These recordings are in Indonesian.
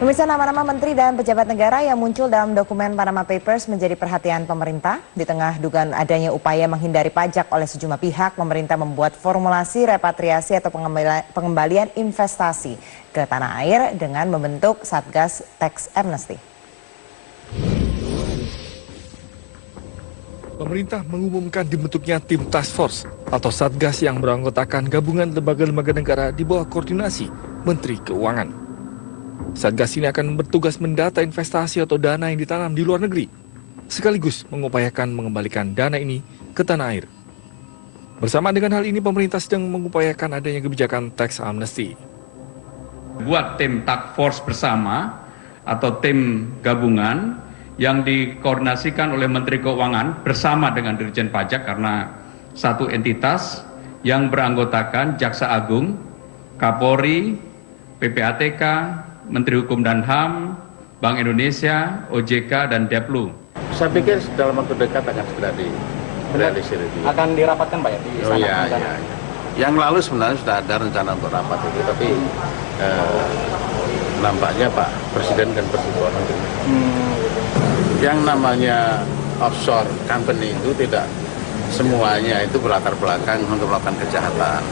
Pemirsa, nama-nama menteri dan pejabat negara yang muncul dalam dokumen Panama Papers menjadi perhatian pemerintah. Di tengah dugaan adanya upaya menghindari pajak oleh sejumlah pihak, pemerintah membuat formulasi repatriasi atau pengembalian investasi ke tanah air dengan membentuk Satgas Tax Amnesty. Pemerintah mengumumkan dibentuknya tim task force atau satgas yang beranggotakan gabungan lembaga-lembaga negara di bawah koordinasi Menteri Keuangan. Satgas ini akan bertugas mendata investasi atau dana yang ditanam di luar negeri, sekaligus mengupayakan mengembalikan dana ini ke tanah air. Bersama dengan hal ini, pemerintah sedang mengupayakan adanya kebijakan tax amnesty. Buat tim task force bersama atau tim gabungan yang dikoordinasikan oleh Menteri Keuangan bersama dengan Dirjen Pajak karena satu entitas yang beranggotakan Jaksa Agung, Kapolri, PPATK, Menteri Hukum dan HAM, Bank Indonesia, OJK, dan Deplu. Saya pikir dalam waktu dekat akan segera direalisir. Akan dirapatkan Pak ya di sana? Oh iya. Yang lalu sebenarnya sudah ada rencana untuk rapat itu, tapi nampaknya Pak Presiden kan bersetujuan untuk yang namanya offshore company itu tidak semuanya itu berlatar belakang untuk melakukan kejahatan.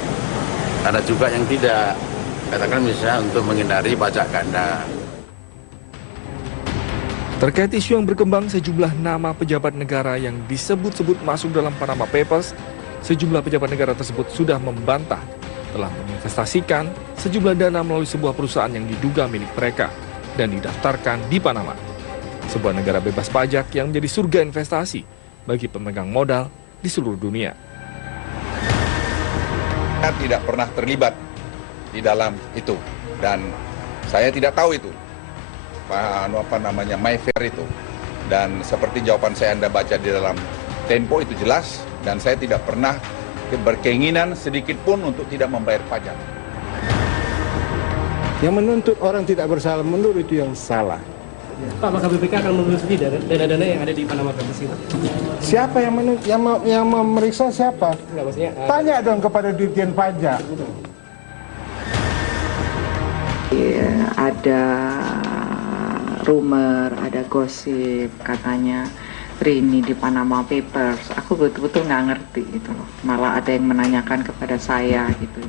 Ada juga yang tidak, katakan misalnya untuk menghindari pajak ganda. Terkait isu yang berkembang, sejumlah nama pejabat negara yang disebut-sebut masuk dalam Panama Papers, sejumlah pejabat negara tersebut sudah membantah telah menginvestasikan sejumlah dana melalui sebuah perusahaan yang diduga milik mereka dan didaftarkan di Panama, sebuah negara bebas pajak yang menjadi surga investasi bagi pemegang modal di seluruh dunia. Saya tidak pernah terlibat di dalam itu dan saya tidak tahu itu Mayfair itu, dan seperti jawaban saya Anda baca di dalam Tempo itu jelas, dan saya tidak pernah berkeinginan sedikit pun untuk tidak membayar pajak. Yang menuntut orang tidak bersalah mundur itu yang salah. Pak, maka BPK akan menelusuri dana-dana yang ada di Panama Papers itu? Siapa yang memeriksa siapa? Enggak, maksudnya, tanya dong kepada Dirjen Pajak. Ada rumor, ada gosip katanya Rini di Panama Papers. Aku betul-betul nggak ngerti gitu loh. Malah ada yang menanyakan kepada saya gitu.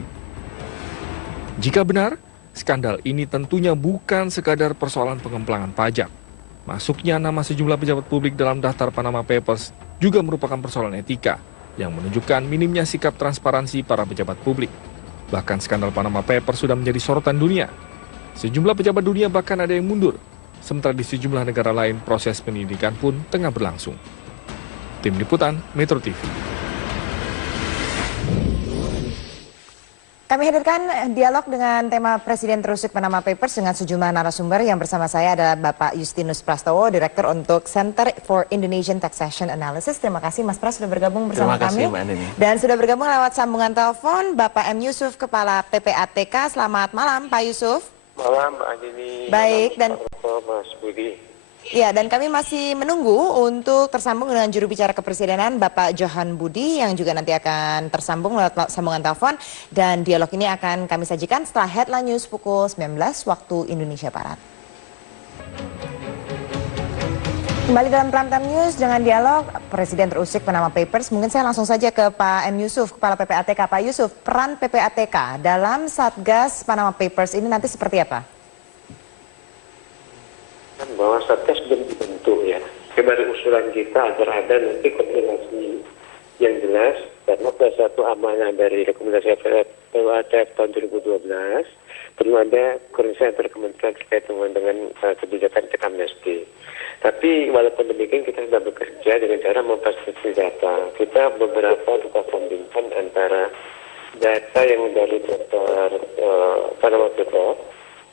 Jika benar, skandal ini tentunya bukan sekadar persoalan pengemplangan pajak. Masuknya nama sejumlah pejabat publik dalam daftar Panama Papers juga merupakan persoalan etika yang menunjukkan minimnya sikap transparansi para pejabat publik. Bahkan skandal Panama Papers sudah menjadi sorotan dunia. Sejumlah pejabat dunia bahkan ada yang mundur. Sementara di sejumlah negara lain proses penyidikan pun tengah berlangsung. Tim Liputan Metro TV. Kami hadirkan dialog dengan tema Presiden terusik Panama Papers dengan sejumlah narasumber. Yang bersama saya adalah Bapak Justinus Prastowo, Direktur untuk Center for Indonesian Taxation Analysis. Terima kasih Mas Pras sudah bergabung bersama kami. Terima kasih Mbak Nini. Dan sudah bergabung lewat sambungan telepon Bapak M. Yusuf, Kepala PPATK. Selamat malam Pak Yusuf. Malam Mbak Nini. Baik, dan Mas Budi. Ya, dan kami masih menunggu untuk tersambung dengan juru bicara kepresidenan Bapak Johan Budi yang juga nanti akan tersambung lewat sambungan telepon, dan dialog ini akan kami sajikan setelah headline news pukul 19 waktu Indonesia Barat. Kembali dalam Prime Time News dengan dialog Presiden terusik Panama Papers. Mungkin saya langsung saja ke Pak M. Yusuf, Kepala PPATK. Pak Yusuf, peran PPATK dalam Satgas Panama Papers ini nanti seperti apa? Bahwa Satgas belum dibentuk ya. Kembali usulan kita agar ada nanti koordinasi yang jelas, karena salah satu amanah dari rekomendasi PPATK tahun 2012 perlu ada koordinasi antar kementerian terkait dengan kebijakan tax amnesty. Tapi walaupun demikian kita sudah bekerja dengan cara memfasilitasi data. Kita beberapa kita bandingkan antara data yang dari Panama Papers,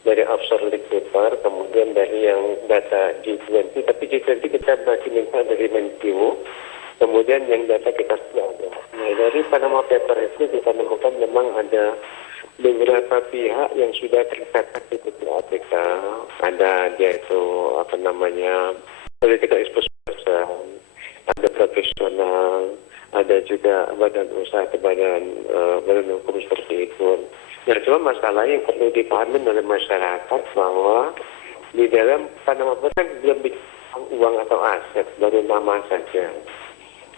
dari offshore leak paper, kemudian dari yang data G20, tapi G20 kita masih minta dari Menkyu, kemudian yang data kita sudah ada. Nah, dari Panama Papers itu kita menemukan memang ada beberapa pihak yang sudah tercatat di PPATK. Ada dia itu political exposure, ada profesional, ada juga badan usaha atau badan hukum seperti itu. Nah, cuma masalahnya yang perlu dipahami oleh masyarakat bahwa di dalam Panama Papers kan belum bicara uang atau aset, baru nama saja.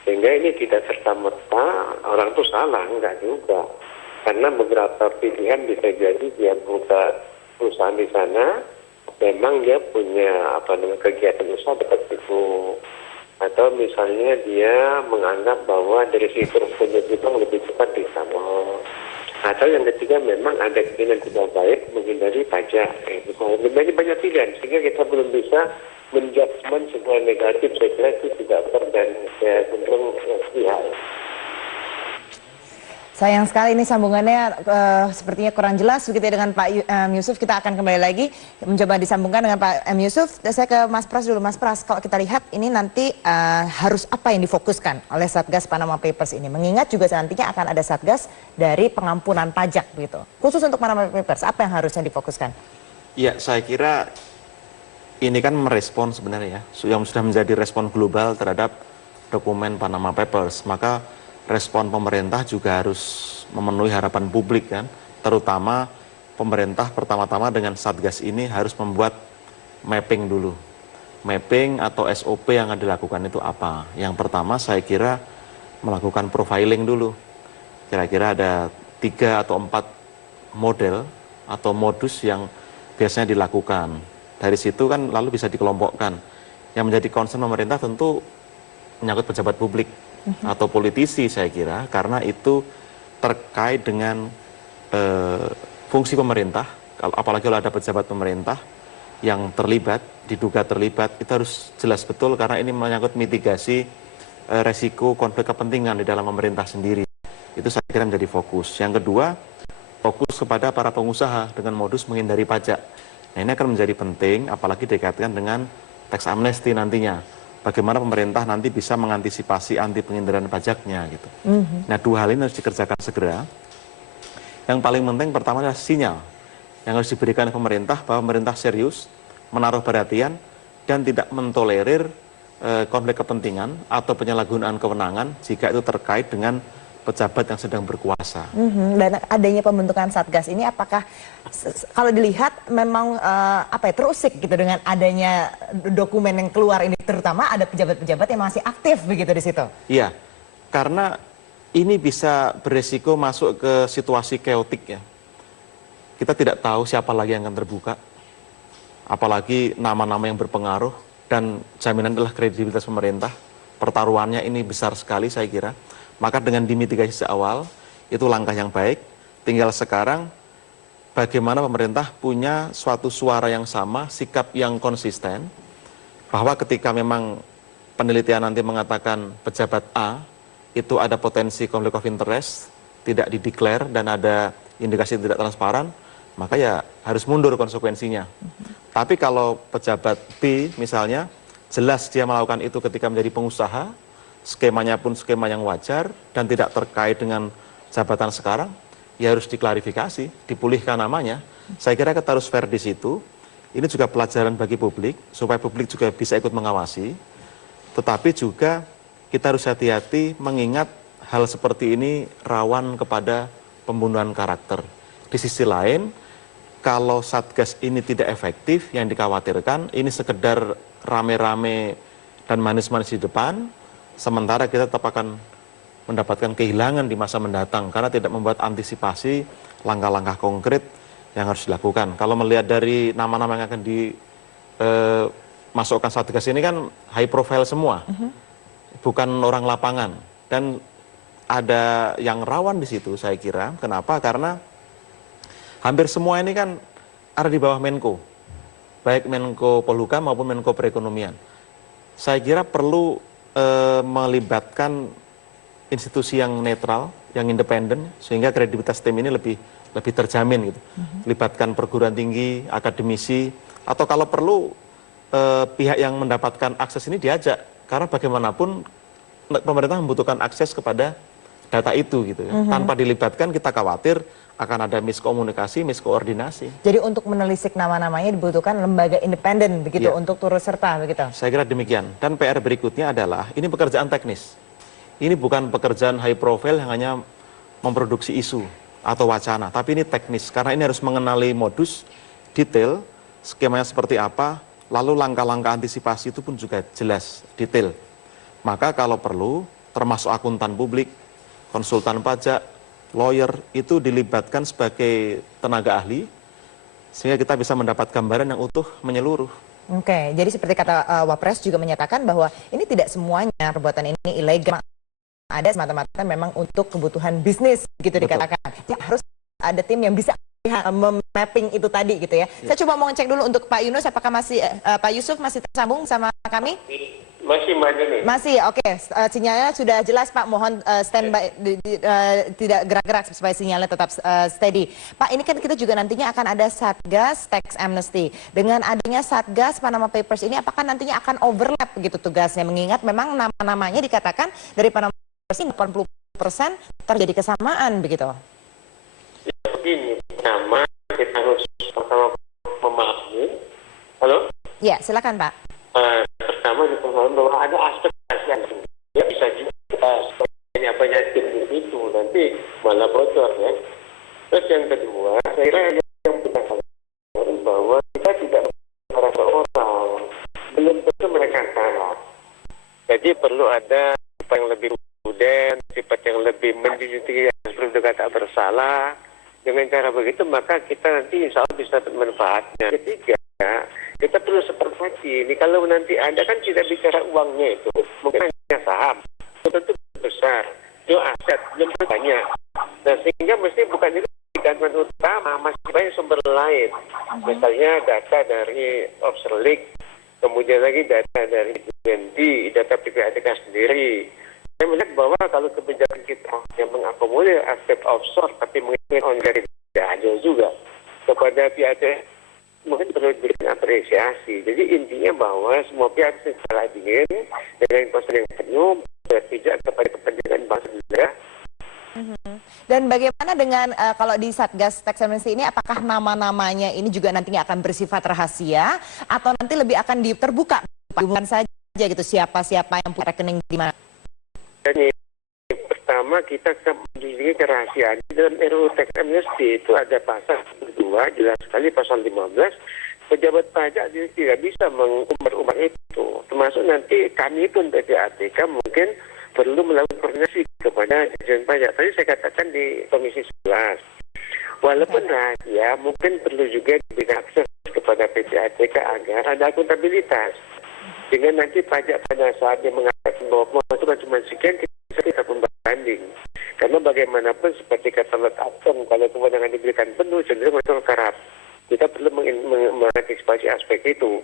Sehingga ini tidak serta-merta orang itu salah, enggak juga. Karena beberapa pilihan bisa jadi dia buka perusahaan di sana, memang dia punya kegiatan usaha seperti itu. Atau misalnya dia menganggap bahwa dari situ penyebutan lebih cepat di sana. Atau yang ketiga memang ada keinginan tidak baik menghindari pajak. Banyak pilihan sehingga kita belum bisa menjudgment sebuah negatif. Saya kira itu tidak fair dan cenderung pihak. Sayang sekali ini sambungannya sepertinya kurang jelas begitu ya dengan Pak Yusuf. Kita akan kembali lagi mencoba disambungkan dengan Pak Yusuf. Saya ke Mas Pras dulu. Mas Pras, kalau kita lihat ini nanti harus apa yang difokuskan oleh Satgas Panama Papers ini? Mengingat juga nantinya akan ada Satgas dari pengampunan pajak begitu. Khusus untuk Panama Papers, apa yang harusnya difokuskan? Ya, saya kira ini kan merespon sebenarnya yang sudah menjadi respon global terhadap dokumen Panama Papers. Maka respon pemerintah juga harus memenuhi harapan publik kan, terutama pemerintah pertama-tama dengan Satgas ini harus membuat mapping dulu. Mapping atau SOP yang akan dilakukan itu apa? Yang pertama saya kira melakukan profiling dulu. Kira-kira ada 3 atau 4 model atau modus yang biasanya dilakukan. Dari situ kan lalu bisa dikelompokkan. Yang menjadi concern pemerintah tentu menyangkut pejabat publik atau politisi saya kira, karena itu terkait dengan fungsi pemerintah, apalagi kalau ada pejabat pemerintah yang terlibat, diduga terlibat, itu harus jelas betul karena ini menyangkut mitigasi resiko konflik kepentingan di dalam pemerintah sendiri. Itu saya kira menjadi fokus. Yang kedua, fokus kepada para pengusaha dengan modus menghindari pajak. Nah, ini akan menjadi penting, apalagi dikaitkan dengan tax amnesty nantinya. Bagaimana pemerintah nanti bisa mengantisipasi anti pengindaran pajaknya gitu. Nah, 2 hal ini harus dikerjakan segera. Yang paling penting pertama adalah sinyal yang harus diberikan pemerintah bahwa pemerintah serius menaruh perhatian dan tidak mentolerir konflik kepentingan atau penyalahgunaan kewenangan jika itu terkait dengan pejabat yang sedang berkuasa. Dan adanya pembentukan Satgas ini apakah kalau dilihat memang terusik gitu dengan adanya dokumen yang keluar ini, terutama ada pejabat-pejabat yang masih aktif begitu di situ? Iya, karena ini bisa beresiko masuk ke situasi keotik ya. Kita tidak tahu siapa lagi yang akan terbuka, apalagi nama-nama yang berpengaruh, dan jaminan adalah kredibilitas pemerintah. Pertaruhannya ini besar sekali saya kira. Maka dengan dimitigasi awal, itu langkah yang baik. Tinggal sekarang, bagaimana pemerintah punya suatu suara yang sama, sikap yang konsisten, bahwa ketika memang penelitian nanti mengatakan pejabat A, itu ada potensi konflik of interest, tidak dideklar, dan ada indikasi tidak transparan, maka ya harus mundur konsekuensinya. Tapi kalau pejabat B misalnya, jelas dia melakukan itu ketika menjadi pengusaha, skemanya pun skema yang wajar dan tidak terkait dengan jabatan sekarang, ya harus diklarifikasi, dipulihkan namanya. Saya kira kita harus fair di situ. Ini juga pelajaran bagi publik, supaya publik juga bisa ikut mengawasi. Tetapi juga kita harus hati-hati mengingat hal seperti ini rawan kepada pembunuhan karakter. Di sisi lain, kalau Satgas ini tidak efektif, yang dikhawatirkan ini sekedar rame-rame dan manis-manis di depan, sementara kita tetap akan mendapatkan kehilangan di masa mendatang karena tidak membuat antisipasi langkah-langkah konkret yang harus dilakukan. Kalau melihat dari nama-nama yang akan dimasukkan Satgas ini kan high profile semua, bukan orang lapangan. Dan ada yang rawan di situ saya kira. Kenapa? Karena hampir semua ini kan ada di bawah Menko, baik Menko Polhukam maupun Menko Perekonomian. Saya kira perlu melibatkan institusi yang netral, yang independen, sehingga kredibilitas tim ini lebih terjamin gitu. Libatkan perguruan tinggi, akademisi, atau kalau perlu pihak yang mendapatkan akses ini diajak, karena bagaimanapun pemerintah membutuhkan akses kepada data itu gitu ya. Tanpa dilibatkan kita khawatir akan ada miskomunikasi, miskoordinasi. Jadi untuk menelisik nama-namanya dibutuhkan lembaga independen begitu untuk turut serta begitu. Saya kira demikian. Dan PR berikutnya adalah ini pekerjaan teknis. Ini bukan pekerjaan high profile yang hanya memproduksi isu atau wacana, tapi ini teknis karena ini harus mengenali modus detail skemanya seperti apa, lalu langkah-langkah antisipasi itu pun juga jelas, detail. Maka kalau perlu, termasuk akuntan publik, konsultan pajak, lawyer, itu dilibatkan sebagai tenaga ahli, sehingga kita bisa mendapat gambaran yang utuh menyeluruh. Oke, jadi seperti kata Wapres juga menyatakan bahwa ini tidak semuanya perbuatan ini ilegal. Ada semata-mata memang untuk kebutuhan bisnis, gitu dikatakan. Ya, harus ada tim yang bisa mapping itu tadi gitu ya. Saya coba mau ngecek dulu untuk Pak Yunus, apakah masih Pak Yusuf masih tersambung sama kami? Masih maju nih. Masih, oke. Sinyalnya sudah jelas Pak, mohon standby, tidak gerak-gerak supaya sinyalnya tetap steady. Pak, ini kan kita juga nantinya akan ada Satgas Tax Amnesty. Dengan adanya Satgas Panama Papers ini, apakah nantinya akan overlap begitu tugasnya? Mengingat memang nama-namanya dikatakan dari Panama Papers ini 80% terjadi kesamaan begitu. Ya, begini, pertama kita harus pertama memahami. Halo? Ya, silakan Pak. Pertama dipahami bahwa ada aspek yang ya bisa juga banyak tim di situ nanti malah bocor ya. Terus yang kedua, saya kira yang kita sadar bahwa kita tidak merasa orang, belum tentu mereka salah. Jadi perlu ada sifat yang lebih prudent, sifat yang lebih mendidik sebelum tak bersalah. Dengan cara begitu maka kita nanti insya Allah bisa manfaatnya. Ketiga, kita perlu seperti ini. Kalau nanti ada kan tidak bicara uangnya itu, mungkin hanya saham, tentu besar, itu aset belum banyak. Nah sehingga mesti bukan itu gangguan utama, masih banyak sumber lain. Misalnya data dari Offshore League, kemudian lagi data dari BNP, data PPATK sendiri. Saya melihat bahwa kalau kebijakan kita yang mengakomodir aspek offshore tapi mengingat on dari tidak ada juga kepada pihak mungkin perlu diberikan apresiasi. Jadi intinya bahwa semua pihak secara adil dengan konsen yang penuh berpijak kepada kepentingan bangsa dan negara. Dan bagaimana dengan kalau di Satgas Tax Amnesty ini, apakah nama-namanya ini juga nantinya akan bersifat rahasia atau nanti lebih akan terbuka bukan saja gitu siapa-siapa yang punya rekening di mana? Jadi pertama kita menjadi kerahasiaan. Dalam RUU Tax Amnesty itu ada pasal 2 jelas sekali pasal 15 pejabat pajak tidak bisa mengumbar-umbar itu. Termasuk nanti kami pun PPATK mungkin perlu melakukan koordinasi kepada Dirjen Pajak. Tadi saya katakan di Komisi 11. Walaupun rahasia mungkin perlu juga diberikan akses kepada PPATK agar ada akuntabilitas. Dengan nanti pajak pada saat dia mengatakan bahwa pemasukan cuma sekian, kita pun berbanding. Karena bagaimanapun seperti kata Lord Acton, kalau kewenangan diberikan penuh, cenderung itu kerap. Kita perlu mengantisipasi aspek itu.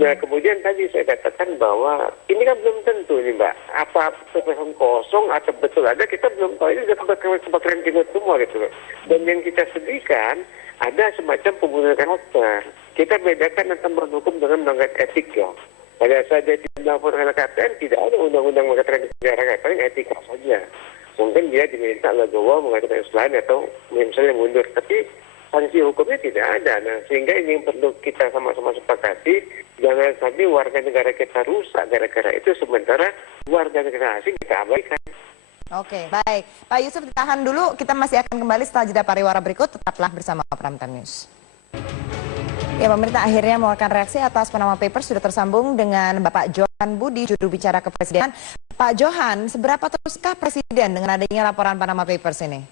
Nah kemudian tadi saya katakan bahwa ini kan belum tentu nih Mbak. Apa kosong kosong atau betul ada, kita belum tahu. Ini sudah kebakaran timur semua gitu loh. Dan yang kita sedihkan, ada semacam pembunuhan karakter. Kita bedakan antara menghukum dengan melanggar etik ya. Pada saat dia tidak melaporkan KPN, tidak ada undang-undang mengatakan penjara, paling etika saja. Mungkin dia diminta legowo mengatakan selain atau misalnya mundur, tapi sanksi hukumnya tidak ada. Nah, sehingga ini yang perlu kita sama-sama sepakati, jangan sampai warga negara kita rusak gara-gara itu, sementara warga negara asing kita abaikan. Oke, baik. Pak Yusuf ditahan dulu, kita masih akan kembali setelah jeda pariwara berikut, tetaplah bersama Prime Time News. Ya, pemerintah akhirnya mengeluarkan reaksi atas Panama Papers. Sudah tersambung dengan Bapak Johan Budi, juru bicara kepresidenan. Pak Johan, seberapa teruskah Presiden dengan adanya laporan Panama Papers ini?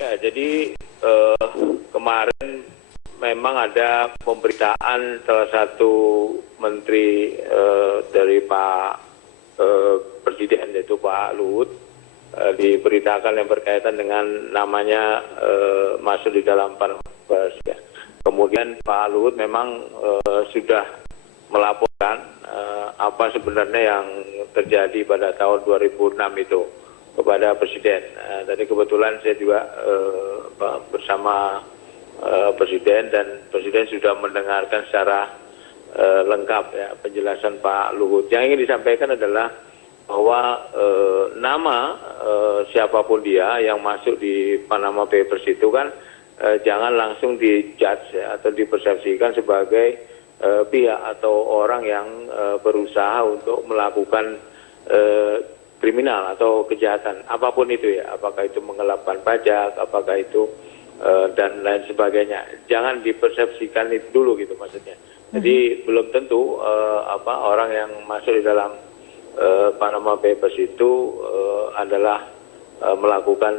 Ya, jadi kemarin memang ada pemberitaan salah satu menteri dari Pak Presiden, yaitu Pak Luhut, diberitakan yang berkaitan dengan namanya masuk di dalam Panama Papers. Ya. Kemudian Pak Luhut memang sudah melaporkan apa sebenarnya yang terjadi pada tahun 2006 itu kepada Presiden. Tadi kebetulan saya juga bersama Presiden, dan Presiden sudah mendengarkan secara lengkap ya penjelasan Pak Luhut. Yang ingin disampaikan adalah bahwa nama siapapun dia yang masuk di Panama Papers itu kan jangan langsung dijudge ya, atau dipersepsikan sebagai pihak atau orang yang berusaha untuk melakukan kriminal atau kejahatan apapun itu ya, apakah itu menggelapkan pajak, apakah itu dan lain sebagainya. Jangan dipersepsikan itu dulu gitu maksudnya. Jadi belum tentu orang yang masuk di dalam Panama Papers itu adalah melakukan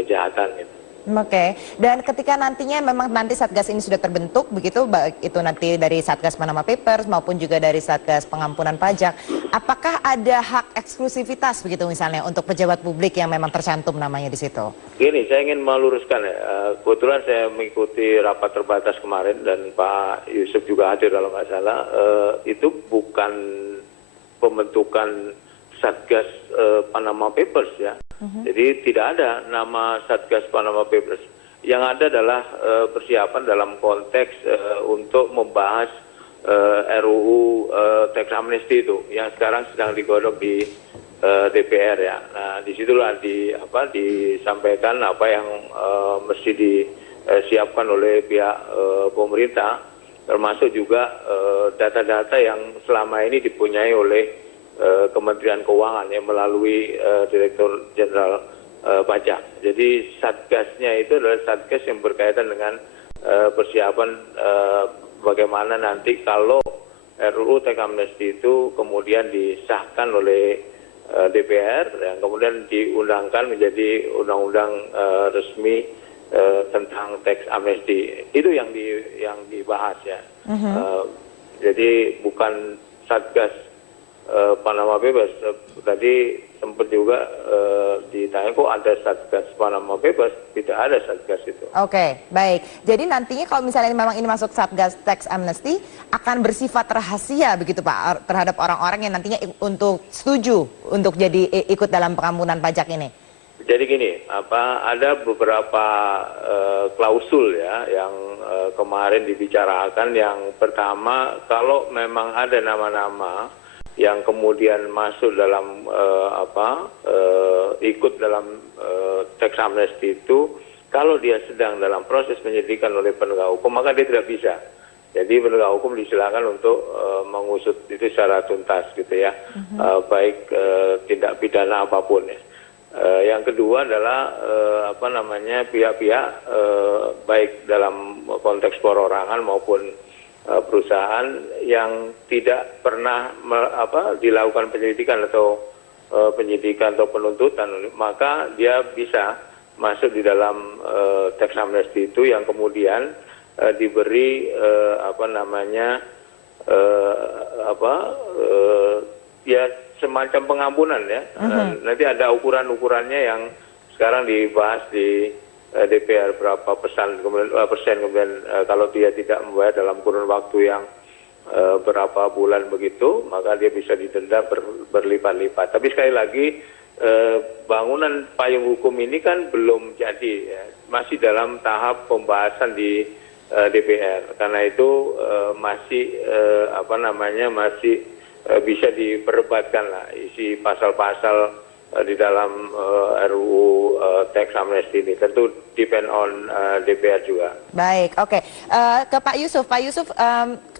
kejahatan gitu. Oke, dan ketika nantinya memang nanti Satgas ini sudah terbentuk begitu, baik itu nanti dari Satgas Panama Papers maupun juga dari Satgas Pengampunan Pajak, apakah ada hak eksklusivitas begitu misalnya untuk pejabat publik yang memang tercantum namanya di situ? Gini, saya ingin meluruskan ya, kebetulan saya mengikuti rapat terbatas kemarin dan Pak Yusuf juga hadir kalau nggak salah, itu bukan pembentukan Satgas Panama Papers ya. Jadi tidak ada nama Satgas Panama Papers. Yang ada adalah persiapan dalam konteks untuk membahas RUU Tax Amnesty itu yang sekarang sedang digodok di DPR ya. Nah, disitulah disampaikan apa yang mesti disiapkan oleh pihak pemerintah, termasuk juga data-data yang selama ini dipunyai oleh Kementerian Keuangan yang melalui Direktur Jenderal Pajak. Jadi satgasnya itu adalah satgas yang berkaitan dengan persiapan bagaimana nanti kalau RUU Tax Amnesty itu kemudian disahkan oleh DPR yang kemudian diundangkan menjadi undang-undang resmi tentang tax amnesty. Itu yang dibahas ya. Jadi bukan satgas Panama Papers. Tadi sempat juga ditanya kok ada Satgas Panama Papers, tidak ada Satgas itu. Oke, baik. Jadi nantinya kalau misalnya memang ini masuk Satgas Tax Amnesty akan bersifat rahasia begitu Pak terhadap orang-orang yang nantinya untuk setuju untuk jadi ikut dalam pengampunan pajak ini. Jadi gini, ada beberapa klausul ya yang kemarin dibicarakan. Yang pertama, kalau memang ada nama-nama yang kemudian masuk dalam ikut dalam tax amnesty itu, kalau dia sedang dalam proses penyidikan oleh penegak hukum maka dia tidak bisa. Jadi penegak hukum disilakan untuk mengusut itu secara tuntas gitu ya, baik tindak pidana apapun ya. Yang kedua adalah pihak-pihak baik dalam konteks perorangan maupun perusahaan yang tidak pernah dilakukan penyelidikan atau penuntutan, maka dia bisa masuk di dalam tax amnesty itu yang kemudian diberi ya semacam pengampunan ya. Nanti ada ukuran-ukurannya yang sekarang dibahas di DPR berapa persen kemudian kalau dia tidak membayar dalam kurun waktu yang berapa bulan begitu, maka dia bisa didenda berlipat-lipat. Tapi sekali lagi bangunan payung hukum ini kan belum jadi ya, masih dalam tahap pembahasan di DPR. Karena itu masih masih bisa diperdebatkan lah isi pasal-pasal di dalam RUU Tax Amnesty ini. Tentu depend on DPR juga. Baik, oke. Ke Pak Yusuf. Pak Yusuf,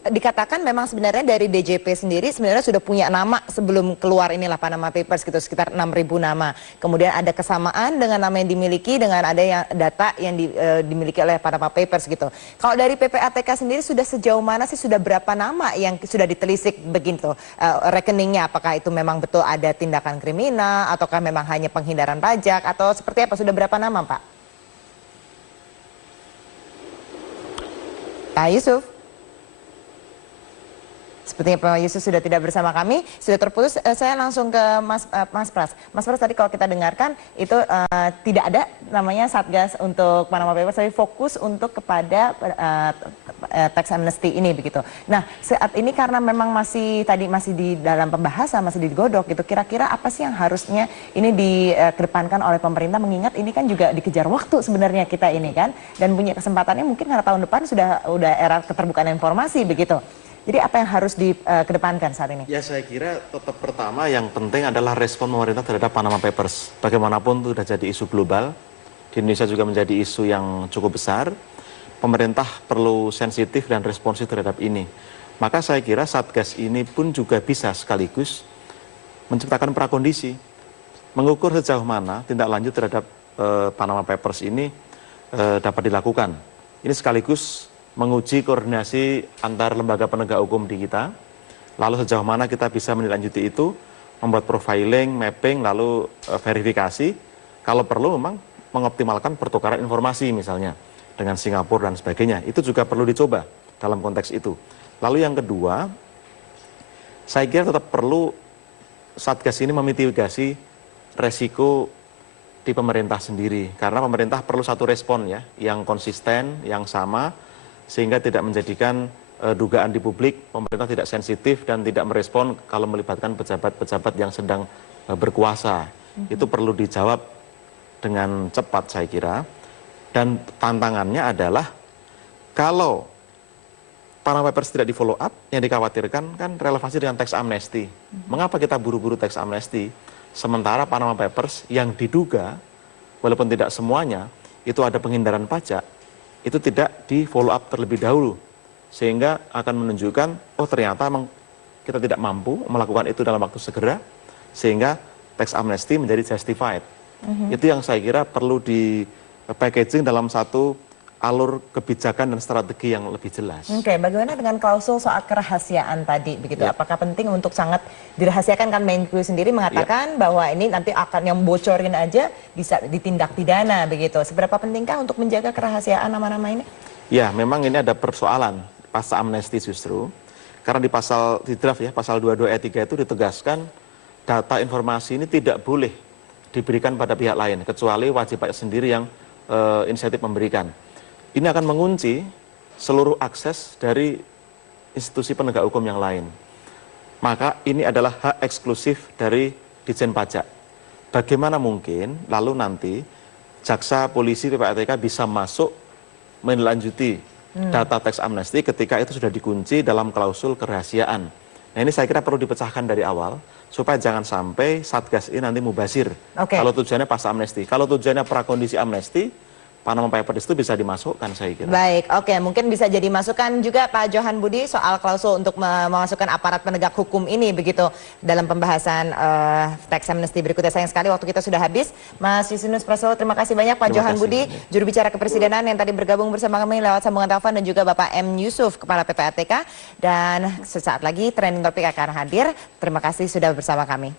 dikatakan memang sebenarnya dari DJP sendiri sebenarnya sudah punya nama sebelum keluar inilah Panama Papers gitu, sekitar 6.000 nama. Kemudian ada kesamaan dengan nama yang dimiliki dengan ada yang data yang dimiliki oleh Panama Papers gitu. Kalau dari PPATK sendiri sudah sejauh mana sih, sudah berapa nama yang sudah ditelisik begitu rekeningnya? Apakah itu memang betul ada tindakan kriminal ataukah memang hanya penghindaran pajak atau seperti apa? Sudah berapa nama, Pak? Pak Yusuf? Sepertinya Pak Yusuf sudah tidak bersama kami, sudah terputus. Saya langsung ke Mas Pras. Mas Pras, tadi kalau kita dengarkan itu tidak ada namanya Satgas untuk Panama Papers, tapi fokus untuk kepada tax amnesty ini begitu. Nah, saat ini karena memang masih di dalam pembahasan, masih digodok gitu, kira-kira apa sih yang harusnya ini dikedepankan oleh pemerintah, mengingat ini kan juga dikejar waktu sebenarnya kita ini kan, dan punya kesempatannya mungkin karena tahun depan sudah era keterbukaan informasi begitu. Jadi apa yang harus dikedepankan saat ini? Ya, saya kira tetap pertama yang penting adalah respon pemerintah terhadap Panama Papers. Bagaimanapun itu sudah jadi isu global, di Indonesia juga menjadi isu yang cukup besar. Pemerintah perlu sensitif dan responsif terhadap ini. Maka saya kira Satgas ini pun juga bisa sekaligus menciptakan prakondisi, mengukur sejauh mana tindak lanjut terhadap Panama Papers ini dapat dilakukan. Ini sekaligus menguji koordinasi antar lembaga penegak hukum di kita, lalu sejauh mana kita bisa menindaklanjuti itu, membuat profiling, mapping, lalu verifikasi, kalau perlu memang mengoptimalkan pertukaran informasi misalnya dengan Singapura dan sebagainya. Itu juga perlu dicoba dalam konteks itu. Lalu yang kedua, saya kira tetap perlu Satgas ini memitigasi resiko di pemerintah sendiri, karena pemerintah perlu satu respon ya, yang konsisten, yang sama, sehingga tidak menjadikan dugaan di publik pemerintah tidak sensitif dan tidak merespon kalau melibatkan pejabat-pejabat yang sedang berkuasa. Itu perlu dijawab dengan cepat saya kira. Dan tantangannya adalah kalau Panama Papers tidak di follow up, yang dikhawatirkan kan relevansi dengan tax amnesty. Mengapa kita buru-buru tax amnesty? Sementara Panama Papers yang diduga, walaupun tidak semuanya, itu ada penghindaran pajak, itu tidak di follow up terlebih dahulu. Sehingga akan menunjukkan, oh ternyata memang kita tidak mampu melakukan itu dalam waktu segera, sehingga tax amnesty menjadi justified. Itu yang saya kira perlu di packaging dalam satu alur kebijakan dan strategi yang lebih jelas. Oke, bagaimana dengan klausul soal kerahasiaan tadi begitu? Ya. Apakah penting untuk sangat dirahasiakan? Kan Menku sendiri mengatakan bahwa ini nanti akan yang bocorin aja bisa ditindak pidana begitu. Seberapa pentingkah untuk menjaga kerahasiaan nama-nama ini? Ya, memang ini ada persoalan pasal amnesti justru. Karena di draft ya, pasal 22 ayat 3 itu ditegaskan data informasi ini tidak boleh diberikan pada pihak lain kecuali wajib pajak sendiri yang inisiatif memberikan. Ini akan mengunci seluruh akses dari institusi penegak hukum yang lain. Maka ini adalah hak eksklusif dari Ditjen Pajak. Bagaimana mungkin lalu nanti jaksa, polisi, PPATK bisa masuk menindaklanjuti data tax amnesty ketika itu sudah dikunci dalam klausul kerahasiaan. Nah ini saya kira perlu dipecahkan dari awal supaya jangan sampai Satgas ini nanti mubazir. Kalau tujuannya pas amnesti, kalau tujuannya prakondisi amnesti, Panama Papers itu bisa dimasukkan saya kira. Baik, oke, mungkin bisa jadi masukan juga Pak Johan Budi soal klausul untuk memasukkan aparat penegak hukum ini begitu dalam pembahasan tax amnesty berikutnya. Sayang sekali waktu kita sudah habis. Mas Justinus Prasowo, terima kasih banyak Pak Johan Budi, juru bicara kepresidenan yang tadi bergabung bersama kami lewat sambungan telepon, dan juga Bapak M. Yusuf, Kepala PPATK. Dan sesaat lagi trending topik akan hadir. Terima kasih sudah bersama kami.